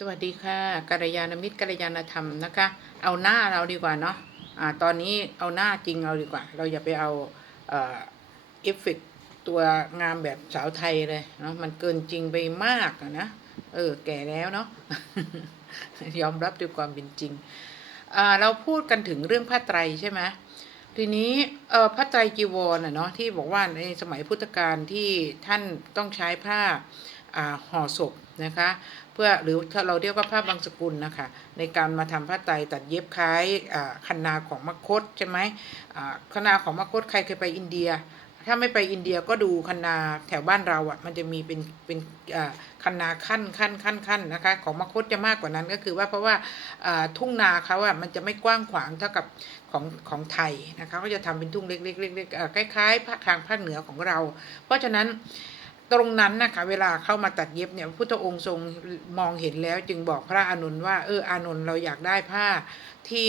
สวัสดีค่ะกัลยาณมิตรกัลยาณธรรมนะคะ เอาหน้าเราดีกว่าเนาะอ่าตอนนี้เอาหน้าจริงเราดีกว่า เราอย่าไปเอาเอฟเฟกต์ตัวงามแบบสาวไทยเลยเนาะมันเกินจริงไปมากนะเออแก่แล้วเนาะยอมรับด้วยความเป็นจริงอ่าเราพูดกันถึงเรื่องผ้าไตรใช่ไหมทีนี้เออผ้าไตรจีวรน่ะเนาะที่บอกว่าในสมัยพุทธกาลที่ท่านต้องใช้ผ้าห่อศพนะคะ เพื่อหรือถ้าเราเรียกว่าผ้าบางสกุลนะคะในการมาทำผ้าไตตัดเย็บคล้ายอ่าคันนาของมคตใช่ไหมอ่าคันนาของมคตใครเคยไปอินเดีย ถ้าไม่ไปอินเดียก็ดูคันนาแถวบ้านเราอะมันจะมีเป็นเป็นอ่าคันนาขั้นขั้นขั้นขั้นนะคะของมคตจะมากกว่านั้นก็คือว่าเพราะว่าอ่าทุ่งนาเขาอะมันจะไม่กว้างขวางเท่ากับของของไทยนะคะก็จะทำเป็นทุ่งเล็กๆเล็กๆอ่าคล้ายๆภาทางภาคเหนือของเรา เพราะฉะนั้น ตรงนั้นนะคะเวลาเข้ามาตัดเย็บเนี่ยพระพุทธองค์ทรงมองเห็นแล้ว จึงบอกพระอานนท์ว่า เอออานนท์เราอยากได้ผ้าที่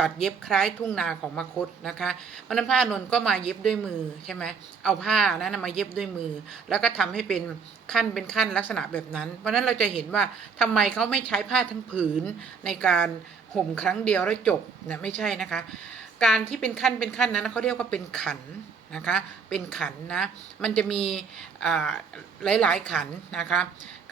ตัดเย็บคล้ายทุ่งนาของมคตนะคะเพราะนั้นพระอานนท์ก็มาเย็บด้วยมือใช่ไหมเอาผ้านั้นมาเย็บด้วยมือ แล้วก็ทำให้เป็นขั้นเป็นขั้นลักษณะแบบนั้น เพราะนั้นเราจะเห็นว่าทำไมเขาไม่ใช้ผ้าทั้งผืนในการห่มครั้งเดียวแล้วจบเนะไม่ใช่นะคะ การที่เป็นขั้นเป็นขั้นนั้นเขาเรียกว่าเป็นขัน นะคะ เป็นขันนะ มันจะมีอ่าหลายๆขันนะคะ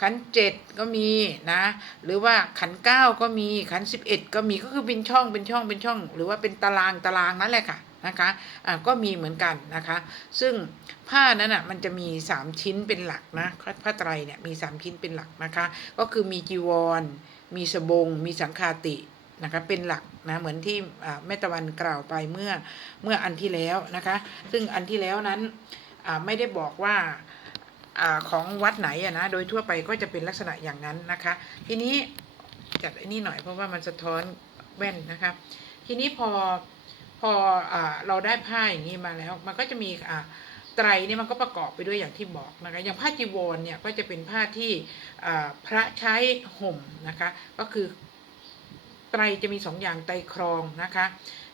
ขันเจ็ดก็มีนะ หรือว่าขันเก้าก็มี ขันสิบเอ็ดก็มี ก็คือเป็นช่อง เป็นช่อง เป็นช่อง หรือว่าเป็นตาราง ตารางนั่นแหละค่ะนะคะอ่าก็มีเหมือนกันนะคะ ซึ่งผ้านั้นอะมันจะมี 3 ชิ้นเป็นหลักนะผ้าไตรเนี่ยมี 3 ชิ้นเป็นหลักนะคะ ก็คือมีจีวร มีสบง มีสังคาติ นะคะเป็นหลักนะเหมือนที่แม่ตะวันกล่าวไปเมื่อเมื่ออันที่แล้วนะคะ ซึ่งอันที่แล้วนั้นไม่ได้บอกว่าอของวัดไหนอะนะโดยทั่วไปก็จะเป็นลักษณะอย่างนั้นนะคะ ทีนี้จัดไอ้นี่หน่อยเพราะว่ามันสะท้อนแว่นนะคะทีนี้พอพออเราได้ผ้าอย่างนี้มาแล้ว มันก็จะมีอ่าไตรเนี่ยมันก็ประกอบไปด้วยอย่างที่บอกนะคะอย่างผ้าจีวรเนี่ยก็จะเป็นผ้าที่พระใช้ห่มนะคะก็คือ ไตรจะมีสองอย่างไตครองนะคะ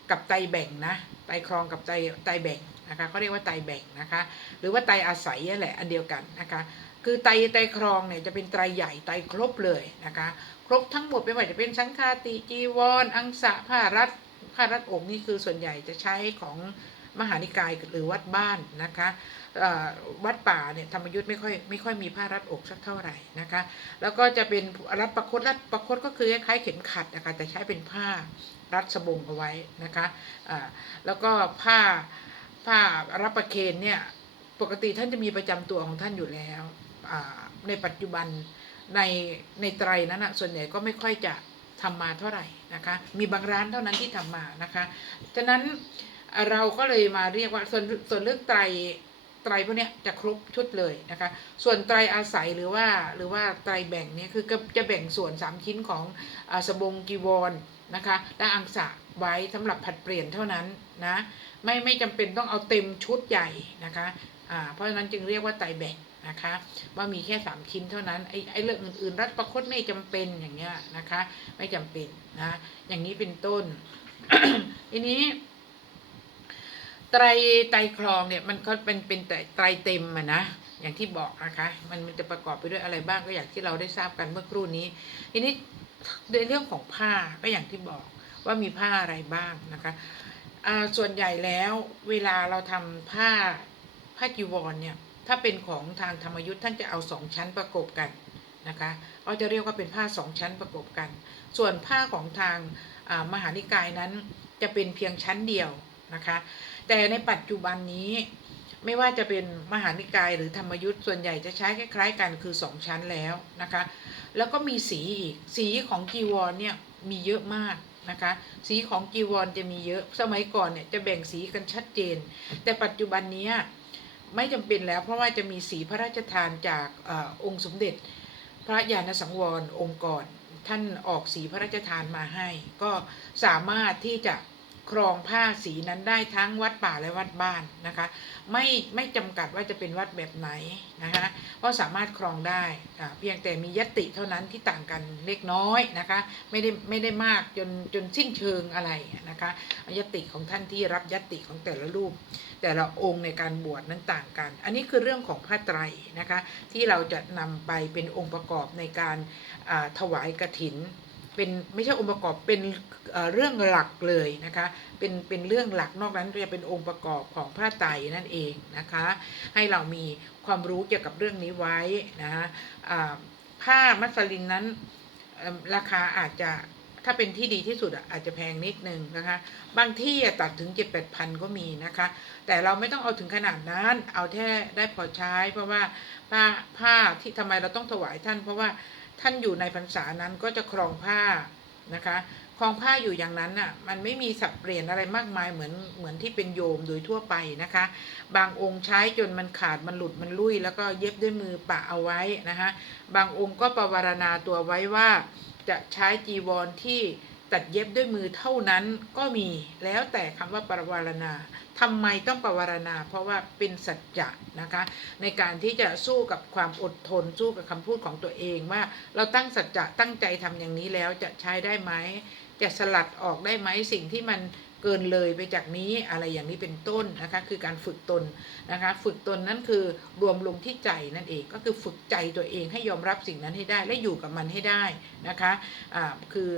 กับไตแบ่งนะไตครองกับไตไตแบ่งนะคะเขาเรียกว่าไตแบ่งนะคะ หรือว่าไตอาศัยนี่แหละอันเดียวกันนะคะ คือไตไตครองเนี่ยจะเป็นไตใหญ่ไตครบเลยนะคะ ครบทั้งหมดไม่ว่าจะเป็นสังฆาติจีวรอังสะผ้ารัดผ้ารัดอกนี่คือส่วนใหญ่จะใช้ของ มหานิกายหรือวัดบ้านนะคะวัดป่าเนี่ยธรรมยุทธ์ไม่ค่อยไม่ค่อยมีผ้ารัดอกสักเท่าไหร่นะคะ แล้วก็จะเป็นรัดประคตรัดประคตก็คือคล้ายเข็มขัดนะคะแต่ใช้เป็นผ้ารัดสบงเอาไว้นะคะอ่าแล้วก็ผ้าผ้ารับประเคนเนี่ยปกติท่านจะมีประจำตัวของท่านอยู่แล้วในปัจจุบันในในไตรนั้นนะส่วนใหญ่ก็ไม่ค่อยจะทำมาเท่าไหร่นะคะ มีบางร้านเท่านั้นที่ทำมานะคะ ฉะนั้น เราก็เลยมาเรียกว่าส่วนส่วนเรื่องไตรไตรพวกนี้จะครบชุดเลยนะคะ ส่วนไตรอาศัยหรือว่าหรือว่าไตรแบ่งเนี่ยคือก็จะแบ่งส่วน 3 ชิ้นของอสบงจีวรนะคะและอังสะไว้สำหรับผัดเปลี่ยนเท่านั้นนะไม่ไม่จำเป็นต้องเอาเต็มชุดใหญ่นะคะอ่าเพราะฉะนั้นจึงเรียกว่าไตรแบ่งนะคะว่ามีแค่ 3 ชิ้นเท่านั้นไอ้ไอเรื่องอื่นๆ รัดประคตไม่จำเป็นอย่างเงี้ยนะคะ ไม่จำเป็นนะอย่างนี้เป็นต้นทีนี้ ไตรไตรครองเนี่ยมันก็เป็นเป็นไตรไตรเต็มอะนะอย่างที่บอกนะคะมันมันจะประกอบไปด้วยอะไรบ้างก็อย่างที่เราได้ทราบกันเมื่อครู่นี้ทีนี้ในเรื่องของผ้าก็อย่างที่บอกว่ามีผ้าอะไรบ้างนะคะส่วนใหญ่แล้วเวลาเราทำผ้าผ้าจีวรเนี่ยถ้าเป็นของทางธรรมยุทธ์ท่านจะเอาสองชั้นประกบกันนะคะก็จะเรียกว่าเป็นผ้าสองชั้นประกบกัน ส่วนผ้าของทางมหานิกายนั้นจะเป็นเพียงชั้นเดียวนะคะ แต่ในปัจจุบันนี้ไม่ว่าจะเป็นมหานิกายหรือธรรมยุทธ์ส่วนใหญ่จะใช้คล้าย ๆ กันคือสองชั้นแล้วนะคะ แล้วก็มีสีอีกสีของจีวรเนี่ยมีเยอะมากนะคะ สีของจีวรจะมีเยอะสมัยก่อนเนี่ยจะแบ่งสีกันชัดเจน แต่ปัจจุบันนี้ไม่จำเป็นแล้วเพราะว่าจะมีสีพระราชทานจากอาองค์สมเด็จ พระญาณสังวรองค์ก่อนท่านออกสีพระราชทานมาให้ ก็สามารถที่จะ ครองผ้าสีนั้นได้ทั้งวัดป่าและวัดบ้านนะคะ ไม่ไม่จำกัดว่าจะเป็นวัดแบบไหนนะคะก็สามารถครองได้เพียงแต่มียติเท่านั้นที่ต่างกันเล็กน้อยนะคะ ไม่ได้ไม่ได้มากจนจนสิ้นเชิงอะไรนะคะยติของท่านที่รับยติของแต่ละรูป แต่ละองค์ในการบวชนั้นต่างกัน อันนี้คือเรื่องของผ้าไตรนะคะ ที่เราจะนำไปเป็นองค์ประกอบในการถวายกฐิน เป็นไม่ใช่องค์ประกอบเป็นเรื่องหลักเลยนะคะเป็นเป็นเรื่องหลักนอกนั้นจะเป็นองค์ประกอบของผ้าไตรนั่นเองนะคะให้เรามีความรู้เกี่ยวกับเรื่องนี้ไว้นะคะผ้ามัสลินนั้นราคาอาจจะถ้าเป็นที่ดีที่สุดอาจจะแพงนิดนึงนะคะ บางที่ตัดถึงเจ็ดแปดพันก็มีนะคะ แต่เราไม่ต้องเอาถึงขนาดนั้น เอาแค่ได้พอใช้ เพราะว่าผ้าผ้าที่ทำไมเราต้องถวายท่าน เพราะว่า ท่านอยู่ในพรรษานั้นก็จะครองผ้านะคะครองผ้าอยู่อย่างนั้นน่ะมันไม่มีสับเปลี่ยนอะไรมากมายเหมือนเหมือนที่เป็นโยมโดยทั่วไปนะคะ บางองค์ใช้จนมันขาดมันหลุดมันลุ่ยแล้วก็เย็บด้วยมือปะเอาไว้นะคะบางองค์ก็ประวารณาตัวไว้ว่าจะใช้จีวรที่ ตัดเย็บด้วยมือเท่านั้นก็มีแล้วแต่คำว่าปรวารณาทำไมต้องปรวารณา เพราะว่าเป็นสัจจะนะคะ ในการที่จะสู้กับความอดทนสู้กับคำพูดของตัวเองว่า เราตั้งสัจจะตั้งใจทำอย่างนี้แล้วจะใช้ได้ไหมจะสลัดออกได้ไหมสิ่งที่มันเกินเลยไปจากนี้อะไรอย่างนี้เป็นต้นนะคะ คือการฝึกตนนะคะ ฝึกตนนั้นคือรวมลงที่ใจนั่นเองก็คือฝึกใจตัวเองให้ยอมรับสิ่งนั้นให้ได้และอยู่กับมันให้ได้นะคะอ่าคือ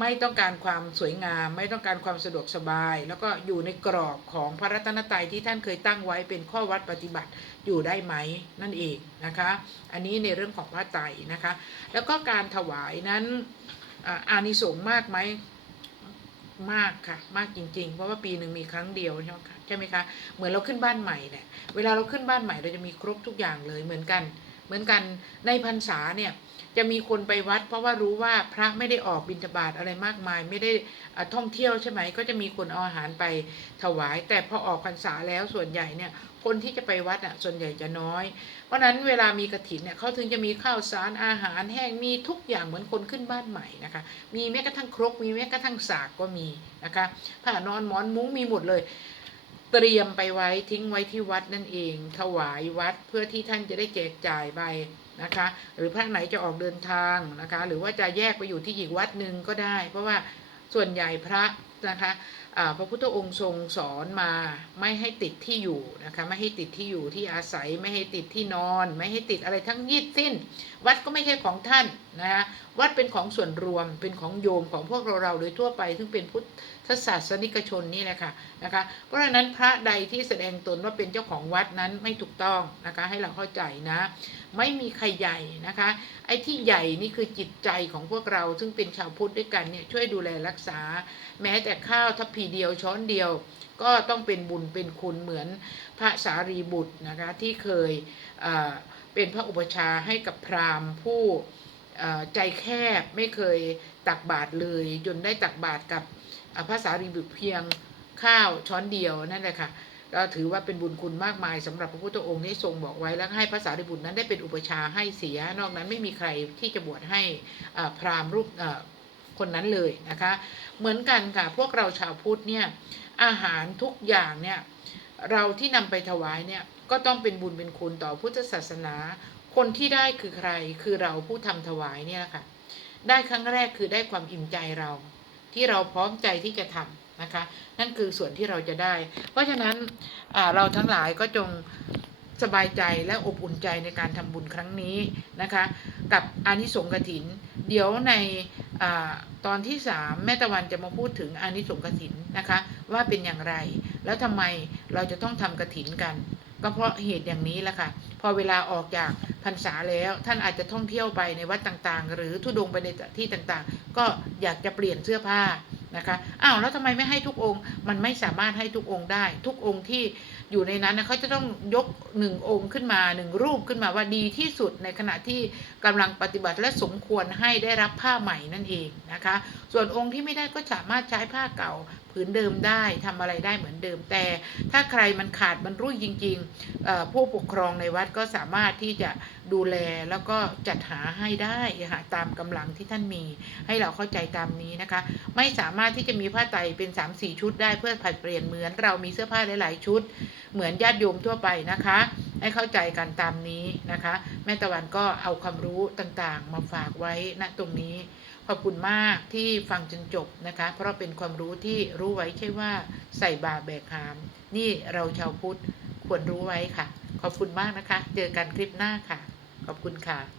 ไม่ต้องการความสวยงาม ไม่ต้องการความสะดวกสบาย แล้วก็อยู่ในกรอบของพระรัตนตรัยที่ท่านเคยตั้งไว้เป็นข้อวัดปฏิบัติอยู่ได้ไหมนั่นเองนะคะ อันนี้ในเรื่องของพระไตรนะคะ แล้วก็การถวายนั้นอาอานิสงส์มากไหมมากค่ะมากจริง ๆ เพราะว่าปีหนึ่งมีครั้งเดียวใช่ไหมคะใช่ไหมคะเหมือนเราขึ้นบ้านใหม่เนี่ยเวลาเราขึ้นบ้านใหม่เราจะมีครบทุกอย่างเลยเหมือนกัน เหมือนกันในพรรษาเนี่ยจะมีคนไปวัด เพราะว่ารู้ว่าพระไม่ได้ออกบิณฑบาตอะไรมากมาย ไม่ได้อ่าท่องเที่ยวใช่ไหมก็จะมีคนเอาอาหารไปถวาย แต่พอออกพรรษาแล้วส่วนใหญ่เนี่ยคนที่จะไปวัดอะส่วนใหญ่จะน้อย เพราะฉะนั้นเวลามีกระถินเนี่ยเขาถึงจะมีข้าวสารอาหารแห้งมีทุกอย่างเหมือนคนขึ้นบ้านใหม่นะคะ มีแม้กระทั่งครกมีแม้กระทั่งสากก็มีนะคะผ้านอนหมอนมุ้งมีหมดเลย เตรียมไปไว้ทิ้งไว้ที่วัดนั่นเอง ถวายวัดเพื่อที่ท่านจะได้แจกจ่ายไปนะคะ หรือพระไหนจะออกเดินทางนะคะ หรือว่าจะแยกไปอยู่ที่อีกวัดหนึ่งก็ได้ เพราะว่าส่วนใหญ่พระนะคะอ่าพระพุทธองค์ทรงสอนมาไม่ให้ติดที่อยู่นะคะไม่ให้ติดที่อยู่ที่อาศัยไม่ให้ติดที่นอน ไม่ให้ติดอะไรทั้งยีดสิ้น วัดก็ไม่ใช่ของท่านนะคะวัดเป็นของส่วนรวมเป็นของโยมของพวกเราเราโดยทั่วไป ซึ่งเป็นพุทธ ทศาสนิกชนนี่แหละค่ะนะคะ เพราะฉะนั้นพระใดที่แสดงตนว่าเป็นเจ้าของวัดนั้นไม่ถูกต้องนะคะ ให้เราเข้าใจนะ ไม่มีใครใหญ่นะคะ ไอ้ที่ใหญ่นี่คือจิตใจของพวกเราซึ่งเป็นชาวพุทธด้วยกันเนี่ยช่วยดูแลรักษา แม้แต่ข้าวทัพพีเดียวช้อนเดียว ก็ต้องเป็นบุญเป็นคุณเหมือนพระสารีบุตรนะคะที่เคยเเป็นพระอุปชาให้กับพราหมณ์ผู้ใจแคบไม่เคยตักบาตรเลย จนได้ตักบาตรกับ อ่าพระสารีบุตรเพียงข้าวช้อนเดียวนั่นแหละค่ะก็ถือว่าเป็นบุญคุณมากมายสำหรับพระพุทธองค์ที่ทรงบอกไว้แล้วให้พระสารีบุตรนั้นได้เป็นอุปชาให้เสีย นอกนั้นไม่มีใครที่จะบวชให้พราหมณ์รูปคนนั้นเลยนะคะ เหมือนกันค่ะพวกเราชาวพุทธเนี่ยอาหารทุกอย่างเนี่ยเราที่นำไปถวายเนี่ยก็ต้องเป็นบุญเป็นคุณต่อพุทธศาสนา คนที่ได้คือใครคือเราผู้ทำถวายเนี่ยแหละค่ะได้ครั้งแรกคือได้ความอิ่มใจเรา ที่เราพร้อมใจที่จะทำนะคะ นั่นคือส่วนที่เราจะได้ เพราะฉะนั้นเราทั้งหลายก็จงสบายใจและอบอุ่นใจในการทำบุญครั้งนี้นะคะ กับอานิสงส์กฐิน เดี๋ยวในอตอนที่สามแม่ตะวันจะมาพูดถึงอานิสงส์กฐินนะคะ ว่าเป็นอย่างไร แล้วทำไมเราจะต้องทำกฐินกัน ก็เพราะเหตุอย่างนี้แหละค่ะ พอเวลาออกจากพรรษาแล้วท่านอาจจะท่องเที่ยวไปในวัดต่างๆ หรือทุดงไปในที่ต่างๆ ก็อยากจะเปลี่ยนเสื้อผ้านะคะอ้าวแล้วทำไมไม่ให้ทุกองค์ มันไม่สามารถให้ทุกองค์ได้ ทุกองค์ที่อยู่ในนั้นนะเขาจะต้องยกหนึ่งองค์ขึ้นมาหนึ่งรูปขึ้นมาว่าดีที่สุดในขณะที่กำลังปฏิบัติและสมควรให้ได้รับผ้าใหม่นั่นเองนะคะ ส่วนองค์ที่ไม่ได้ก็สามารถใช้ผ้าเก่า ผืนเดิมได้ทำอะไรได้เหมือนเดิม แต่ถ้าใครมันขาดมันรุ่ยจริงๆผู้ปกครองในวัดก็สามารถที่จะดูแลแล้วก็จัดหาให้ได้ค่ะตามกำลังที่ท่านมี ให้เราเข้าใจตามนี้นะคะ ไม่สามารถที่จะมีผ้าไตรเป็น3ามสี่ชุดได้เพื่อผัดเปลี่ยนเหมือนเรามีเสื้อผ้าหลายๆชุด เหมือนญาติโยมทั่วไปนะคะ ให้เข้าใจกันตามนี้นะคะ แม่ตะวันก็เอาความรู้ต่างๆ มาฝากไว้ณตรงนี้ ขอบคุณมากที่ฟังจนจบนะคะ เพราะเป็นความรู้ที่รู้ไว้ใช่ว่าใส่บาแบกหาม นี่เราชาวพุทธควรรู้ไว้ค่ะ ขอบคุณมากนะคะ เจอกันคลิปหน้าค่ะ ขอบคุณค่ะ